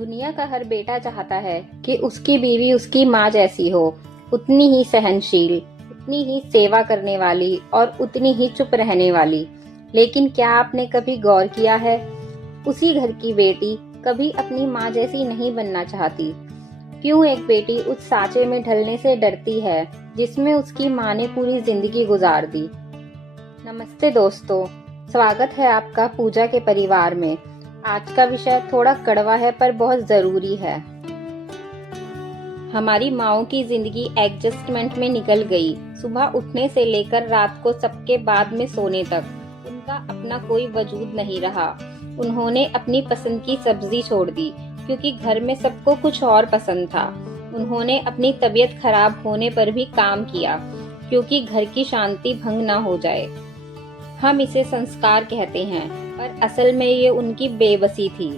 दुनिया का हर बेटा चाहता है कि उसकी बीवी उसकी माँ जैसी हो, उतनी ही सहनशील, उतनी ही सेवा करने वाली और उतनी ही चुप रहने वाली। लेकिन क्या आपने कभी गौर किया है, उसी घर की बेटी कभी अपनी माँ जैसी नहीं बनना चाहती। क्यों एक बेटी उस सांचे में ढलने से डरती है जिसमें उसकी माँ ने पूरी जिंदगी गुजार दी। नमस्ते दोस्तों, स्वागत है आपका पूजा के परिवार में। आज का विषय थोड़ा कड़वा है पर बहुत जरूरी है। हमारी माओं की जिंदगी एडजस्टमेंट में निकल गई। सुबह उठने से लेकर रात को सबके बाद में सोने तक उनका अपना कोई वजूद नहीं रहा। उन्होंने अपनी पसंद की सब्जी छोड़ दी क्योंकि घर में सबको कुछ और पसंद था। उन्होंने अपनी तबीयत खराब होने पर भी काम किया क्योंकि घर की शांति भंग ना हो जाए। हम इसे संस्कार कहते हैं, पर असल में ये उनकी बेबसी थी।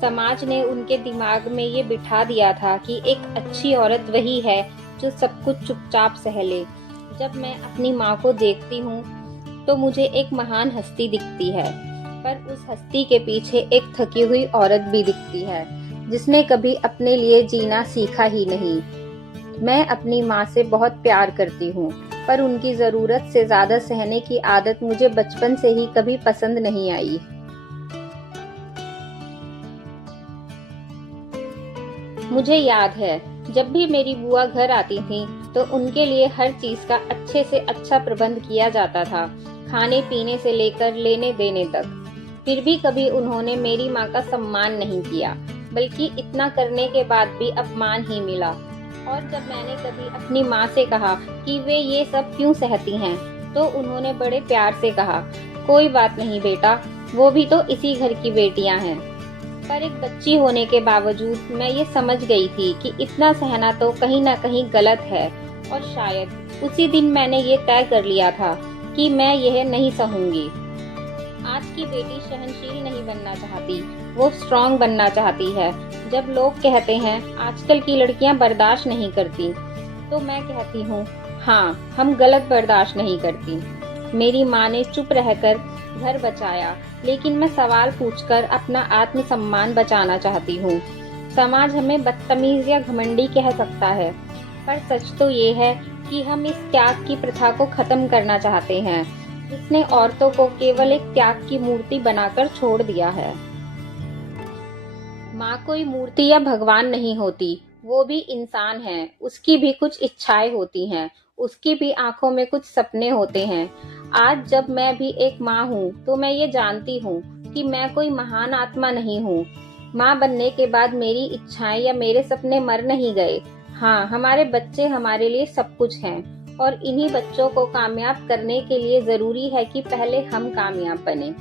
समाज ने उनके दिमाग में ये बिठा दिया था कि एक अच्छी औरत वही है जो सब कुछ चुपचाप सह ले। जब मैं अपनी माँ को देखती हूँ तो मुझे एक महान हस्ती दिखती है, पर उस हस्ती के पीछे एक थकी हुई औरत भी दिखती है जिसने कभी अपने लिए जीना सीखा ही नहीं। मैं अपनी माँ से बहुत प्यार करती हूँ, पर उनकी जरूरत से ज्यादा सहने की आदत मुझे बचपन से ही कभी पसंद नहीं आई। मुझे याद है जब भी मेरी बुआ घर आती थी तो उनके लिए हर चीज का अच्छे से अच्छा प्रबंध किया जाता था, खाने पीने से लेकर लेने देने तक। फिर भी कभी उन्होंने मेरी माँ का सम्मान नहीं किया, बल्कि इतना करने के बाद भी अपमान ही मिला। और जब मैंने कभी अपनी माँ से कहा कि वे ये सब क्यों सहती हैं, तो उन्होंने बड़े प्यार से कहा, कोई बात नहीं बेटा, वो भी तो इसी घर की बेटियां हैं। पर एक बच्ची होने के बावजूद मैं ये समझ गई थी कि इतना सहना तो कहीं ना कहीं गलत है, और शायद उसी दिन मैंने ये तय कर लिया था कि मैं यह नहीं सहूंगी। आज की बेटी सहनशील नहीं बनना चाहती, वो स्ट्रॉन्ग बनना चाहती है। जब लोग कहते हैं आजकल की लड़कियां बर्दाश्त नहीं करती, तो मैं कहती हूँ हाँ, हम गलत बर्दाश्त नहीं करती। मेरी माँ ने चुप रहकर घर बचाया, लेकिन मैं सवाल पूछकर अपना आत्मसम्मान बचाना चाहती हूँ। समाज हमें बदतमीज या घमंडी कह सकता है, पर सच तो ये है कि हम इस त्याग की प्रथा को खत्म करना चाहते हैं, जिसने औरतों को केवल एक त्याग की मूर्ति बनाकर छोड़ दिया है। माँ कोई मूर्ति या भगवान नहीं होती, वो भी इंसान है। उसकी भी कुछ इच्छाएं होती हैं, उसकी भी आंखों में कुछ सपने होते हैं। आज जब मैं भी एक माँ हूँ तो मैं ये जानती हूँ कि मैं कोई महान आत्मा नहीं हूँ। माँ बनने के बाद मेरी इच्छाएं या मेरे सपने मर नहीं गए। हाँ, हमारे बच्चे हमारे लिए सब कुछ हैं, और इन्हीं बच्चों को कामयाब करने के लिए जरूरी है कि पहले हम कामयाब बने।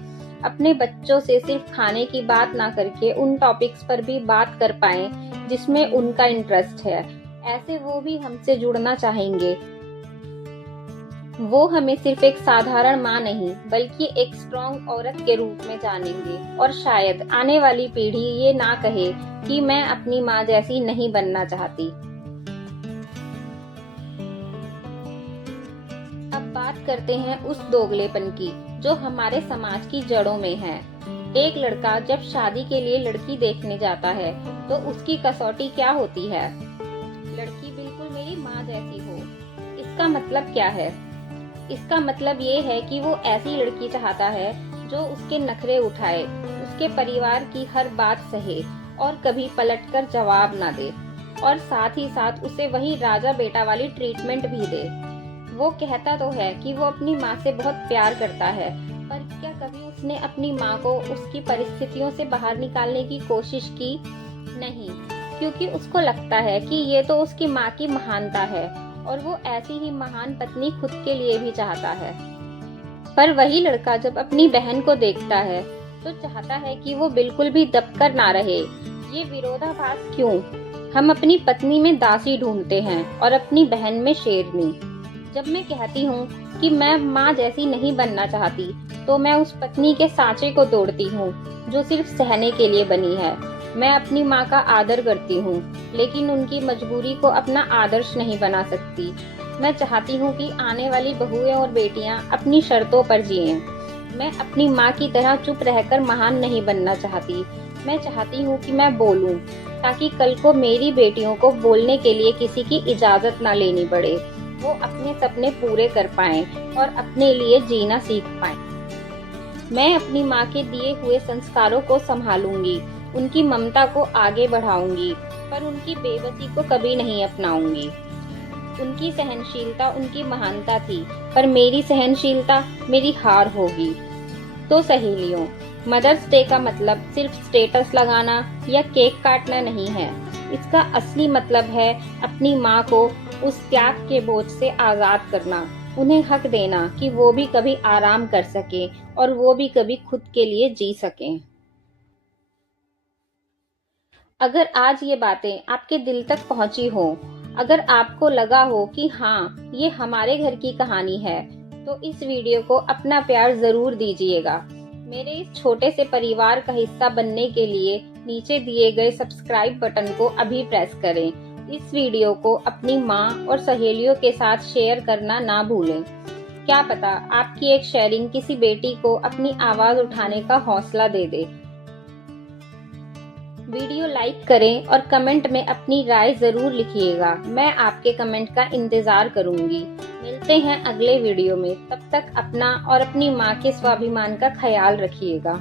अपने बच्चों से सिर्फ खाने की बात ना करके उन टॉपिक्स पर भी बात कर पाएं जिसमें उनका इंटरेस्ट है। ऐसे वो भी हमसे जुड़ना चाहेंगे। वो हमें सिर्फ एक साधारण माँ नहीं, बल्कि एक स्ट्रॉन्ग औरत के रूप में जानेंगे, और शायद आने वाली पीढ़ी ये ना कहे कि मैं अपनी माँ जैसी नहीं बनना चाहती। अब बात करते हैं उस दोगलेपन की जो हमारे समाज की जड़ों में है। एक लड़का जब शादी के लिए लड़की देखने जाता है तो उसकी कसौटी क्या होती है? लड़की बिल्कुल मेरी माँ जैसी हो। इसका मतलब क्या है? इसका मतलब ये है कि वो ऐसी लड़की चाहता है जो उसके नखरे उठाए, उसके परिवार की हर बात सहे और कभी पलटकर जवाब ना दे, और साथ ही साथ उसे वही राजा बेटा वाली ट्रीटमेंट भी दे। वो कहता तो है कि वो अपनी माँ से बहुत प्यार करता है, पर क्या कभी उसने अपनी माँ को उसकी परिस्थितियों से बाहर निकालने की कोशिश की? नहीं, क्योंकि उसको लगता है कि ये तो उसकी माँ की महानता है, और वो ऐसी ही महान पत्नी खुद के लिए भी चाहता है। पर वही लड़का जब अपनी बहन को देखता है तो चाहता है कि वो बिल्कुल भी दबकर ना रहे। ये विरोधाभास क्यों? हम अपनी पत्नी में दासी ढूंढते हैं और अपनी बहन में शेरनी। जब मैं कहती हूँ कि मैं माँ जैसी नहीं बनना चाहती, तो मैं उस पत्नी के सांचे को तोड़ती हूँ जो सिर्फ सहने के लिए बनी है। मैं अपनी माँ का आदर करती हूँ, लेकिन उनकी मजबूरी को अपना आदर्श नहीं बना सकती। मैं चाहती हूँ कि आने वाली बहुएं और बेटियाँ अपनी शर्तों पर जिएं। मैं अपनी माँ की तरह चुप रहकर महान नहीं बनना चाहती। मैं चाहती हूँ कि मैं बोलूँ, ताकि कल को मेरी बेटियों को बोलने के लिए किसी की इजाज़त ना लेनी पड़े। वो अपने सपने पूरे कर पाएं और अपने लिए जीना सीख पाएं। मैं अपनी माँ के दिए हुए संस्कारों को संभालूंगी, उनकी ममता को आगे बढ़ाऊंगी, पर उनकी बेबसी को कभी नहीं अपनाऊंगी। उनकी सहनशीलता उनकी महानता थी, पर मेरी सहनशीलता मेरी हार होगी। तो सहेलियों, मदर्स डे का मतलब सिर्फ स्टेटस लगाना या केक काटना नहीं है। इसका असली मतलब है अपनी माँ को उस त्याग के बोझ से आज़ाद करना, उन्हें हक देना कि वो भी कभी आराम कर सके और वो भी कभी खुद के लिए जी सकें। अगर आज ये बातें आपके दिल तक पहुंची हो, अगर आपको लगा हो कि हाँ, ये हमारे घर की कहानी है, तो इस वीडियो को अपना प्यार जरूर दीजिएगा। मेरे इस छोटे से परिवार का हिस्सा बनने के लिए नीचे दिए गए सब्सक्राइब बटन को अभी प्रेस करें। इस वीडियो को अपनी माँ और सहेलियों के साथ शेयर करना ना भूलें। क्या पता आपकी एक शेयरिंग किसी बेटी को अपनी आवाज उठाने का हौसला दे दे। वीडियो लाइक करें और कमेंट में अपनी राय जरूर लिखिएगा। मैं आपके कमेंट का इंतजार करूंगी। मिलते हैं अगले वीडियो में। तब तक अपना और अपनी माँ के स्वाभिमान का ख्याल रखिएगा।